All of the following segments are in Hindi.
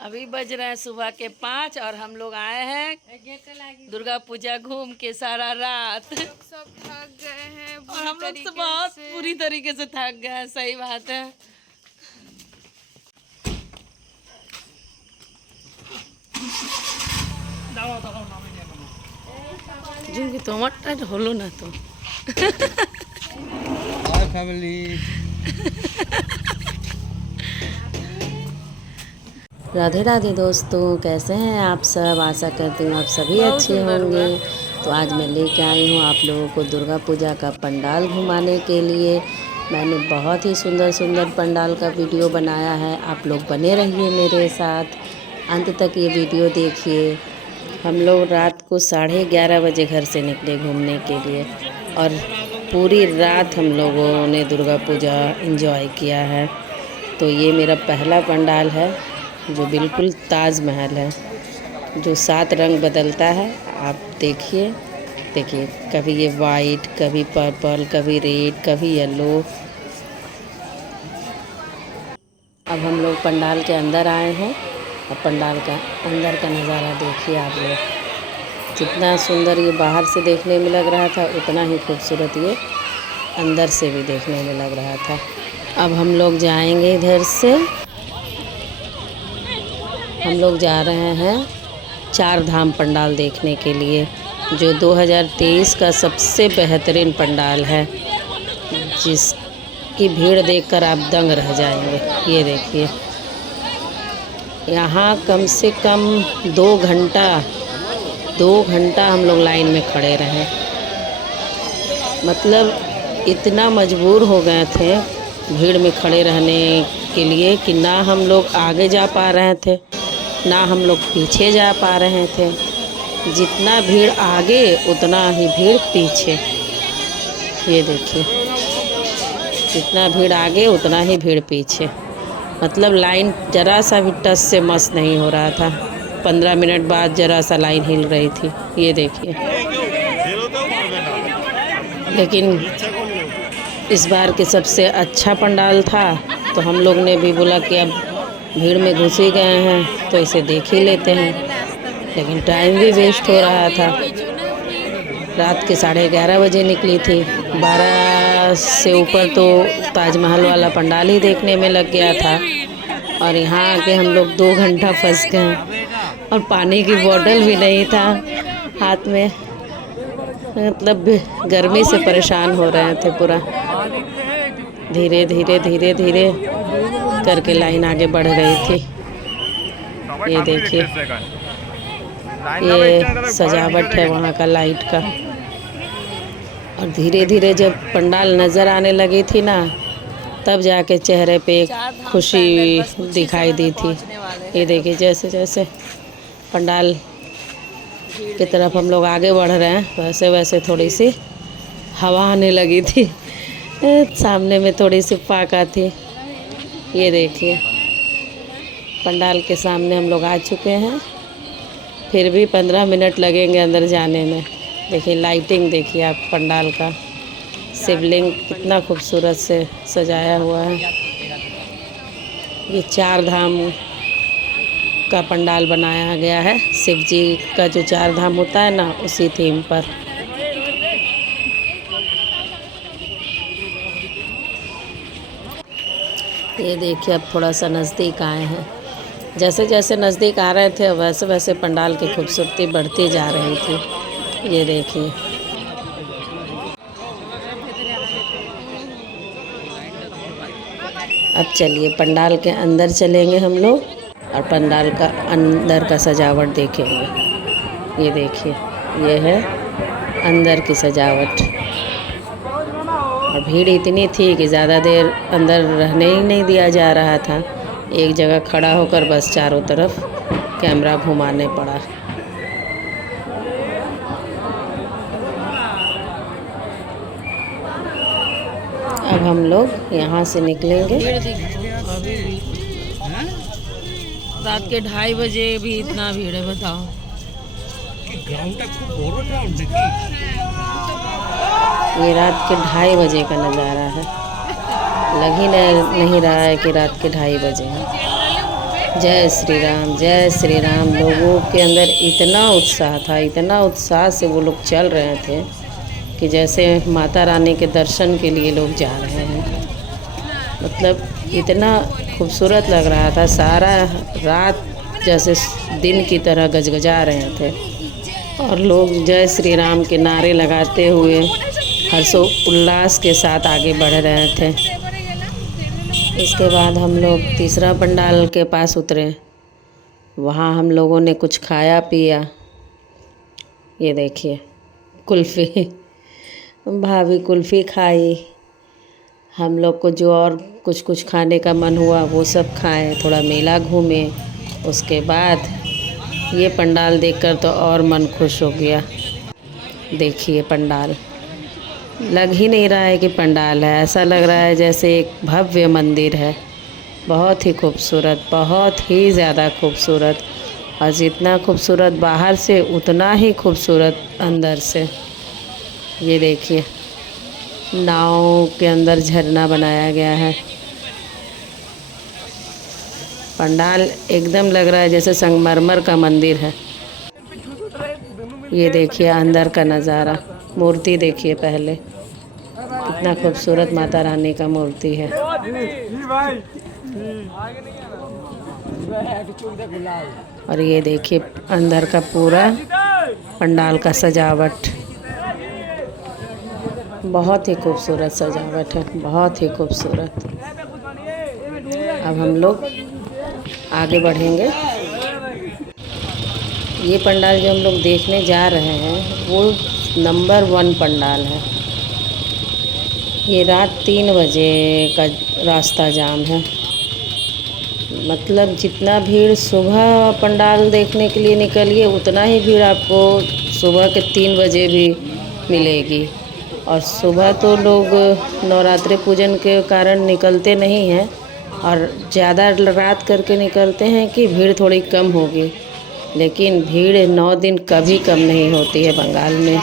अभी बज रहे हैं सुबह के 5 और हम लोग आए हैं दुर्गा पूजा घूम के सारा रात। सब थक गए हैं और हम लोग तो बहुत पूरी तरीके से थक गए हैं। सही बात है। जिनकी टमाटर होलो ना तो फैमिली राधे राधे दोस्तों, कैसे हैं आप सब। आशा करती हूँ आप सभी अच्छे होंगे। तो आज मैं लेके आई हूँ आप लोगों को दुर्गा पूजा का पंडाल घुमाने के लिए। मैंने बहुत ही सुंदर सुंदर पंडाल का वीडियो बनाया है। आप लोग बने रहिए मेरे साथ, अंत तक ये वीडियो देखिए। हम लोग रात को 11:30 बजे घर से निकले घूमने के लिए और पूरी रात हम लोगों ने दुर्गा पूजा एंजॉय किया है। तो ये मेरा पहला पंडाल है जो बिल्कुल ताजमहल है, जो 7 रंग बदलता है। आप देखिए कभी ये वाइट, कभी पर्पल, कभी रेड, कभी येलो। अब हम लोग पंडाल के अंदर आए हैं और पंडाल का अंदर का नज़ारा देखिए आप लोग। जितना सुंदर ये बाहर से देखने में लग रहा था उतना ही खूबसूरत ये अंदर से भी देखने में लग रहा था। अब हम लोग जाएंगे इधर से। हम लोग जा रहे हैं 4 धाम पंडाल देखने के लिए, जो 2023 का सबसे बेहतरीन पंडाल है, जिसकी भीड़ देखकर आप दंग रह जाएंगे। ये देखिए, यहाँ कम से कम 2 घंटा हम लोग लाइन में खड़े रहे। मतलब इतना मजबूर हो गए थे भीड़ में खड़े रहने के लिए कि ना हम लोग आगे जा पा रहे थे ना हम लोग पीछे जा पा रहे थे। जितना भीड़ आगे उतना ही भीड़ पीछे। ये देखिए, जितना भीड़ आगे उतना ही भीड़ पीछे। मतलब लाइन ज़रा सा भी टच से मस नहीं हो रहा था। 15 मिनट बाद ज़रा सा लाइन हिल रही थी। ये देखिए, लेकिन इस बार के सबसे अच्छा पंडाल था तो हम लोग ने भी बोला कि अब भीड़ में घुस ही गए हैं तो इसे देख ही लेते हैं। लेकिन टाइम भी वेस्ट हो रहा था। रात के 11:30 बजे निकली थी। 12 से ऊपर तो ताजमहल वाला पंडाल ही देखने में लग गया था और यहाँ आके हम लोग 2 घंटा फंस गए और पानी की बोतल भी नहीं था हाथ में। मतलब गर्मी से परेशान हो रहे थे पूरा। धीरे धीरे करके लाइन आगे बढ़ रही थी। ये देखिए, ये सजावट है वहाँ का लाइट का। और धीरे धीरे जब पंडाल नज़र आने लगी थी ना, तब जाके चेहरे पे खुशी दिखाई दी थी। ये देखिए, जैसे जैसे पंडाल की तरफ हम लोग आगे बढ़ रहे हैं वैसे वैसे थोड़ी सी हवा आने लगी थी। सामने में थोड़ी सी फाका थी। ये देखिए, पंडाल के सामने हम लोग आ चुके हैं। फिर भी 15 मिनट लगेंगे अंदर जाने में। देखिए लाइटिंग, देखिए आप पंडाल का। शिवलिंग कितना खूबसूरत से सजाया हुआ है। ये 4 धाम का पंडाल बनाया गया है। शिव जी का जो 4 धाम होता है ना, उसी थीम पर। ये देखिए, अब थोड़ा सा नज़दीक आए हैं। जैसे जैसे नज़दीक आ रहे थे वैसे वैसे पंडाल की खूबसूरती बढ़ती जा रही थी। ये देखिए, अब चलिए पंडाल के अंदर चलेंगे हम लोग और पंडाल का अंदर का सजावट देखेंगे। ये देखिए, ये है अंदर की सजावट। और भीड़ इतनी थी कि ज़्यादा देर अंदर रहने ही नहीं दिया जा रहा था। एक जगह खड़ा होकर बस चारों तरफ कैमरा घुमाने पड़ा। अब हम लोग यहाँ से निकलेंगे। रात के 2:30 बजे भी इतना भीड़ है, बताओ। ये रात के 2:30 बजे का नज़ारा है। लग ही नहीं रहा है कि रात के 2:30 बजे हैं। जय श्री राम, जय श्री राम। लोगों के अंदर इतना उत्साह था, इतना उत्साह से वो लोग चल रहे थे कि जैसे माता रानी के दर्शन के लिए लोग जा रहे हैं। मतलब इतना खूबसूरत लग रहा था, सारा रात जैसे दिन की तरह गजगजा रहे थे और लोग जय श्री राम के नारे लगाते हुए हर्षो उल्लास के साथ आगे बढ़ रहे थे। इसके बाद हम लोग तीसरा पंडाल के पास उतरे। वहाँ हम लोगों ने कुछ खाया पिया। ये देखिए कुल्फ़ी, भाभी कुल्फ़ी खाई। हम लोग को जो और कुछ कुछ खाने का मन हुआ वो सब खाएं, थोड़ा मेला घूमे। उसके बाद ये पंडाल देखकर तो और मन खुश हो गया। देखिए पंडाल, लग ही नहीं रहा है कि पंडाल है, ऐसा लग रहा है जैसे एक भव्य मंदिर है। बहुत ही खूबसूरत, बहुत ही ज़्यादा खूबसूरत। और जितना खूबसूरत बाहर से उतना ही खूबसूरत अंदर से। ये देखिए नाव के अंदर झरना बनाया गया है। पंडाल एकदम लग रहा है जैसे संगमरमर का मंदिर है। ये देखिए अंदर का नज़ारा। मूर्ति देखिए पहले, कितना खूबसूरत माता रानी का मूर्ति है। और ये देखिए अंदर का पूरा पंडाल का सजावट, बहुत ही खूबसूरत सजावट है, बहुत ही खूबसूरत। अब हम लोग आगे बढ़ेंगे। ये पंडाल जो हम लोग देखने जा रहे हैं वो नंबर 1 पंडाल है। ये रात 3 बजे का रास्ता जाम है। मतलब जितना भीड़ सुबह पंडाल देखने के लिए निकलिए उतना ही भीड़ आपको सुबह के 3 बजे भी मिलेगी। और सुबह तो लोग नवरात्रि पूजन के कारण निकलते नहीं हैं और ज़्यादा रात करके निकलते हैं कि भीड़ थोड़ी कम होगी, लेकिन भीड़ 9 दिन कभी कम नहीं होती है बंगाल में।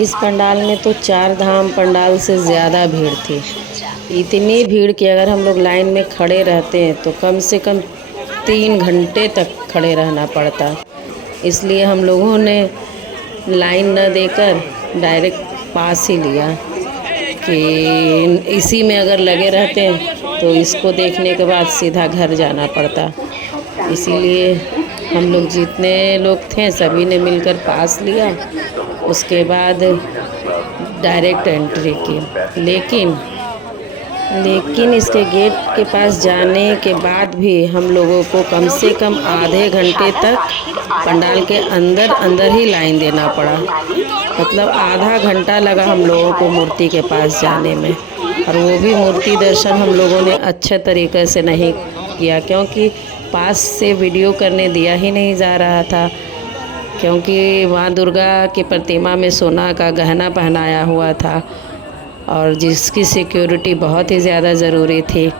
इस पंडाल में तो 4 धाम पंडाल से ज़्यादा भीड़ थी। इतनी भीड़ कि अगर हम लोग लाइन में खड़े रहते हैं तो कम से कम 3 घंटे तक खड़े रहना पड़ता। इसलिए हम लोगों ने लाइन न देकर डायरेक्ट पास ही लिया कि इसी में अगर लगे रहते हैं तो इसको देखने के बाद सीधा घर जाना पड़ता। इसीलिए हम लोग जितने लोग थे सभी ने मिलकर पास लिया, उसके बाद डायरेक्ट एंट्री की। लेकिन इसके गेट के पास जाने के बाद भी हम लोगों को कम से कम आधे घंटे तक पंडाल के अंदर ही लाइन देना पड़ा। मतलब आधा घंटा लगा हम लोगों को मूर्ति के पास जाने में। और वो भी मूर्ति दर्शन हम लोगों ने अच्छे तरीके से नहीं किया, क्योंकि पास से वीडियो करने दिया ही नहीं जा रहा था। क्योंकि माँ दुर्गा की प्रतिमा में सोना का गहना पहनाया हुआ था और जिसकी सिक्योरिटी बहुत ही ज़्यादा ज़रूरी थी।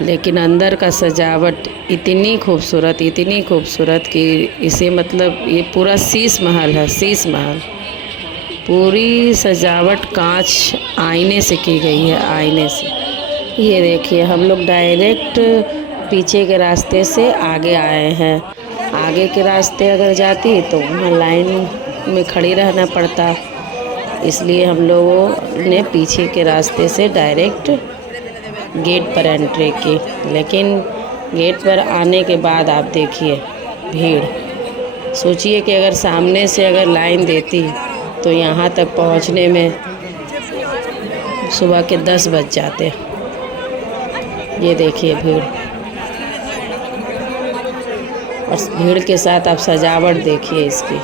लेकिन अंदर का सजावट इतनी खूबसूरत कि इसे मतलब ये पूरा शीश महल है, शीश महल। पूरी सजावट कांच आईने से की गई है, आईने से। ये देखिए हम लोग डायरेक्ट पीछे के रास्ते से आगे आए हैं। आगे के रास्ते अगर जाती तो वहाँ लाइन में खड़ी रहना पड़ता। इसलिए हम लोगों ने पीछे के रास्ते से डायरेक्ट गेट पर एंट्री की। लेकिन गेट पर आने के बाद आप देखिए भीड़। सोचिए कि अगर सामने से अगर लाइन देती तो यहाँ तक पहुँचने में सुबह के 10 बज जाते। ये देखिए भीड़, और भीड़ के साथ आप सजावट देखिए इसकी।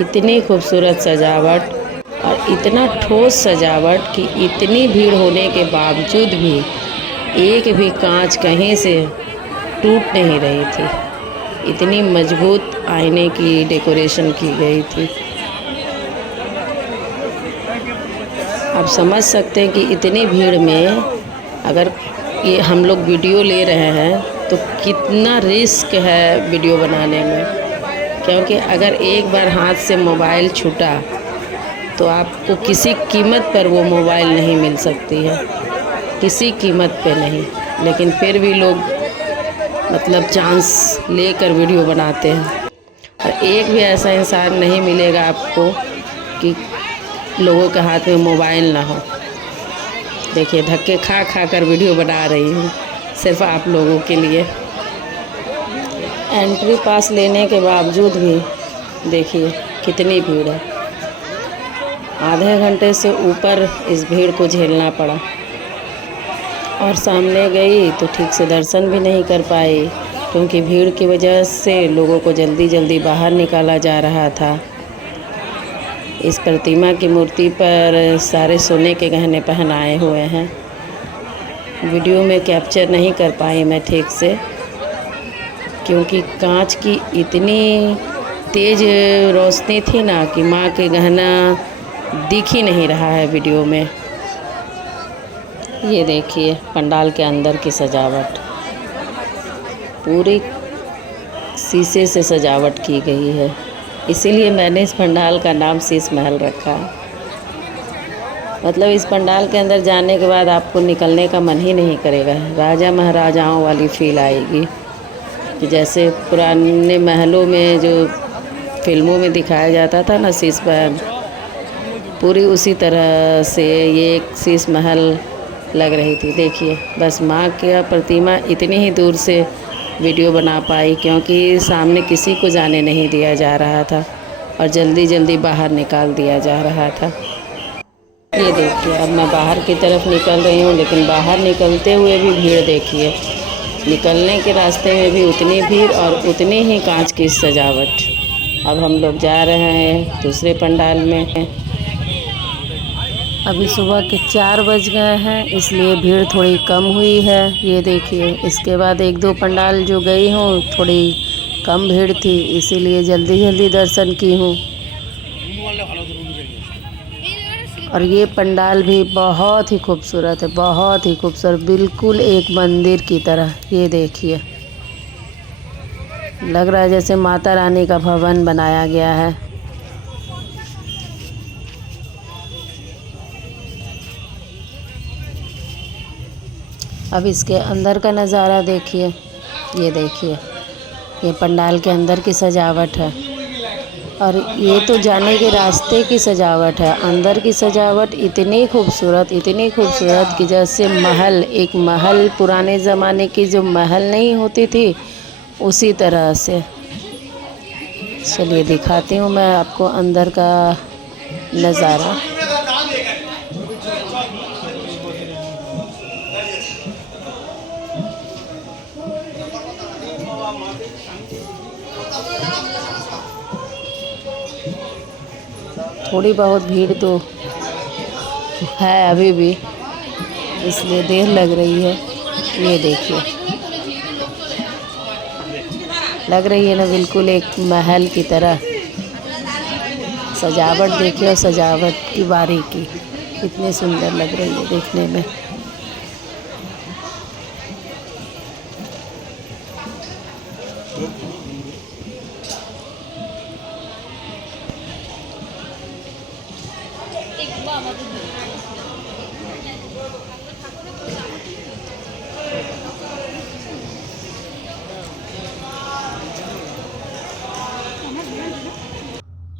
इतनी खूबसूरत सजावट और इतना ठोस सजावट कि इतनी भीड़ होने के बावजूद भी एक भी कांच कहीं से टूट नहीं रही थी। इतनी मजबूत आईने की डेकोरेशन की गई थी। आप समझ सकते हैं कि इतनी भीड़ में अगर ये हम लोग वीडियो ले रहे हैं तो कितना रिस्क है वीडियो बनाने में। क्योंकि अगर एक बार हाथ से मोबाइल छूटा तो आपको किसी कीमत पर वो मोबाइल नहीं मिल सकती है, किसी कीमत पे नहीं। लेकिन फिर भी लोग मतलब चांस लेकर वीडियो बनाते हैं। और एक भी ऐसा इंसान नहीं मिलेगा आपको कि लोगों के हाथ में मोबाइल ना हो। देखिए धक्के खा खा कर वीडियो बना रही हूँ सिर्फ आप लोगों के लिए। एंट्री पास लेने के बावजूद भी देखिए कितनी भीड़ है। आधे घंटे से ऊपर इस भीड़ को झेलना पड़ा और सामने गई तो ठीक से दर्शन भी नहीं कर पाई, क्योंकि भीड़ की वजह से लोगों को जल्दी जल्दी बाहर निकाला जा रहा था। इस प्रतिमा की मूर्ति पर सारे सोने के गहने पहनाए हुए हैं। वीडियो में कैप्चर नहीं कर पाई मैं ठीक से, क्योंकि कांच की इतनी तेज़ रोशनी थी ना कि माँ के गहना दिख ही नहीं रहा है वीडियो में। ये देखिए पंडाल के अंदर की सजावट, पूरी शीशे से सजावट की गई है, इसीलिए मैंने इस पंडाल का नाम शीश महल रखा। मतलब इस पंडाल के अंदर जाने के बाद आपको निकलने का मन ही नहीं करेगा। राजा महाराजाओं वाली फील आएगी कि जैसे पुराने महलों में जो फिल्मों में दिखाया जाता था ना शीश महल, पूरी उसी तरह से ये एक शीश महल लग रही थी। देखिए बस माँ की प्रतिमा इतनी ही दूर से वीडियो बना पाई, क्योंकि सामने किसी को जाने नहीं दिया जा रहा था और जल्दी जल्दी बाहर निकाल दिया जा रहा था। ये देखिए अब मैं बाहर की तरफ निकल रही हूँ, लेकिन बाहर निकलते हुए भी भीड़ देखिए। निकलने के रास्ते में भी उतनी भीड़ और उतनी ही कांच की सजावट। अब हम लोग जा रहे हैं दूसरे पंडाल में। अभी सुबह के 4 बज गए हैं, इसलिए भीड़ थोड़ी कम हुई है। ये देखिए इसके बाद 1-2 पंडाल जो गई हूँ थोड़ी कम भीड़ थी, इसीलिए जल्दी जल्दी दर्शन की हूँ। और ये पंडाल भी बहुत ही खूबसूरत है, बहुत ही खूबसूरत, बिल्कुल एक मंदिर की तरह। ये देखिए लग रहा है जैसे माता रानी का भवन बनाया गया है। अब इसके अंदर का नज़ारा देखिए। ये देखिए ये पंडाल के अंदर की सजावट है, और ये तो जाने के रास्ते की सजावट है। अंदर की सजावट इतनी खूबसूरत कि जैसे महल, एक महल पुराने ज़माने की जो महल नहीं होती थी उसी तरह से। चलिए दिखाती हूँ मैं आपको अंदर का नज़ारा। थोड़ी बहुत भीड़ तो है अभी भी, इसलिए देर लग रही है। ये देखिए लग रही है ना बिल्कुल एक महल की तरह। सजावट देखिए और सजावट की बारीकी कितनी सुंदर लग रही है देखने में।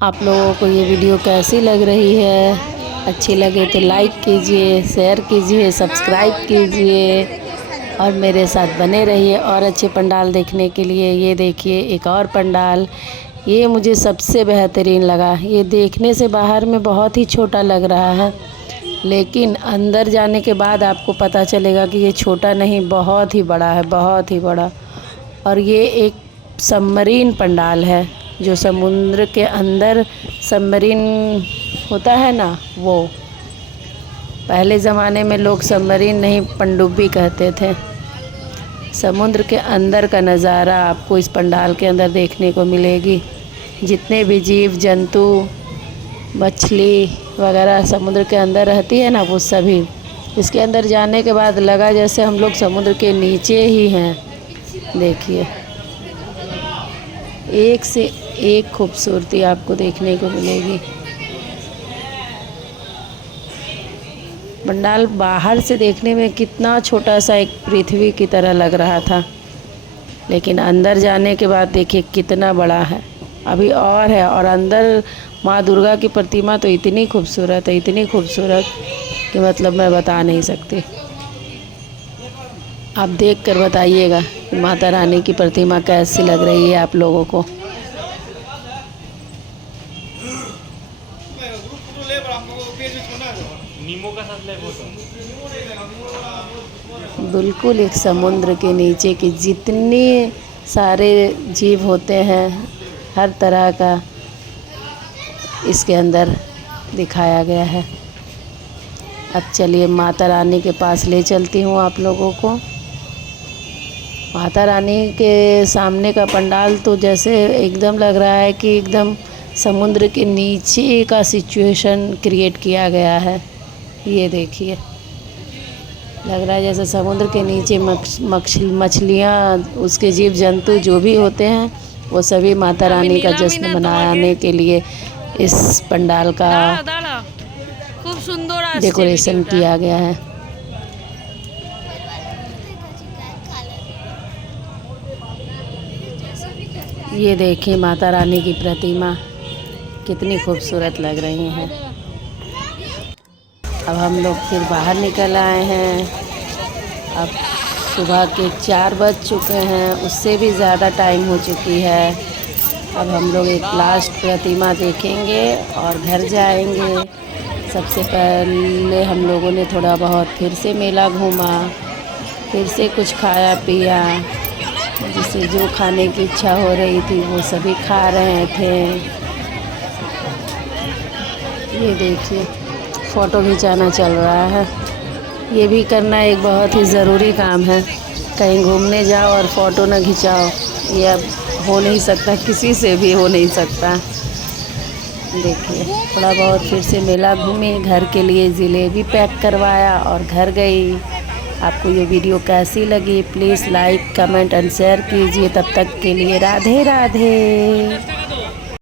आप लोगों को ये वीडियो कैसी लग रही है? अच्छी लगे तो लाइक कीजिए, शेयर कीजिए, सब्सक्राइब कीजिए और मेरे साथ बने रहिए और अच्छे पंडाल देखने के लिए। ये देखिए एक और पंडाल, ये मुझे सबसे बेहतरीन लगा। ये देखने से बाहर में बहुत ही छोटा लग रहा है, लेकिन अंदर जाने के बाद आपको पता चलेगा कि ये छोटा नहीं, बहुत ही बड़ा है, बहुत ही बड़ा। और ये एक सबमरीन पंडाल है, जो समुद्र के अंदर सबमरीन होता है ना, वो पहले ज़माने में लोग सबमरीन नहीं पनडुब्बी कहते थे। समुद्र के अंदर का नज़ारा आपको इस पंडाल के अंदर देखने को मिलेगी। जितने भी जीव जंतु, मछली वगैरह समुद्र के अंदर रहती है ना, वो सभी इसके अंदर जाने के बाद लगा जैसे हम लोग समुद्र के नीचे ही हैं। देखिए एक से एक खूबसूरती आपको देखने को मिलेगी। पंडाल बाहर से देखने में कितना छोटा सा एक पृथ्वी की तरह लग रहा था, लेकिन अंदर जाने के बाद देखिए कितना बड़ा है। अभी और है, और अंदर माँ दुर्गा की प्रतिमा तो इतनी खूबसूरत है, इतनी खूबसूरत कि मतलब मैं बता नहीं सकती। आप देख कर बताइएगा कि माता रानी की प्रतिमा कैसी लग रही है आप लोगों को। बिल्कुल एक समुद्र के नीचे के जितने सारे जीव होते हैं, हर तरह का इसके अंदर दिखाया गया है। अब चलिए माता रानी के पास ले चलती हूँ आप लोगों को। माता रानी के सामने का पंडाल तो जैसे एकदम लग रहा है कि एकदम समुद्र के नीचे का सिचुएशन क्रिएट किया गया है। ये देखिए, लग रहा है जैसे समुद्र के नीचे मछलियाँ, उसके जीव जंतु जो भी होते हैं वो सभी माता रानी का जश्न मनाने के लिए इस पंडाल का खूब सुंदर डेकोरेशन किया गया है। ये देखिए माता रानी की प्रतिमा कितनी खूबसूरत लग रही हैं। अब हम लोग फिर बाहर निकल आए हैं। अब सुबह के 4 बज चुके हैं, उससे भी ज़्यादा टाइम हो चुकी है। अब हम लोग एक लास्ट प्रतिमा देखेंगे और घर जाएंगे। सबसे पहले हम लोगों ने थोड़ा बहुत फिर से मेला घूमा, फिर से कुछ खाया पिया, जिसे जो खाने की इच्छा हो रही थी वो सभी खा रहे थे। ये देखिए फ़ोटो खिंचाना चल रहा है। ये भी करना एक बहुत ही ज़रूरी काम है। कहीं घूमने जाओ और फ़ोटो न खिंचाओ, ये अब हो नहीं सकता, किसी से भी हो नहीं सकता। देखिए थोड़ा बहुत फिर से मेला घूमे, घर के लिए जलेबी पैक करवाया और घर गई। आपको ये वीडियो कैसी लगी please like comment and share कीजिए। तब तक के लिए राधे राधे।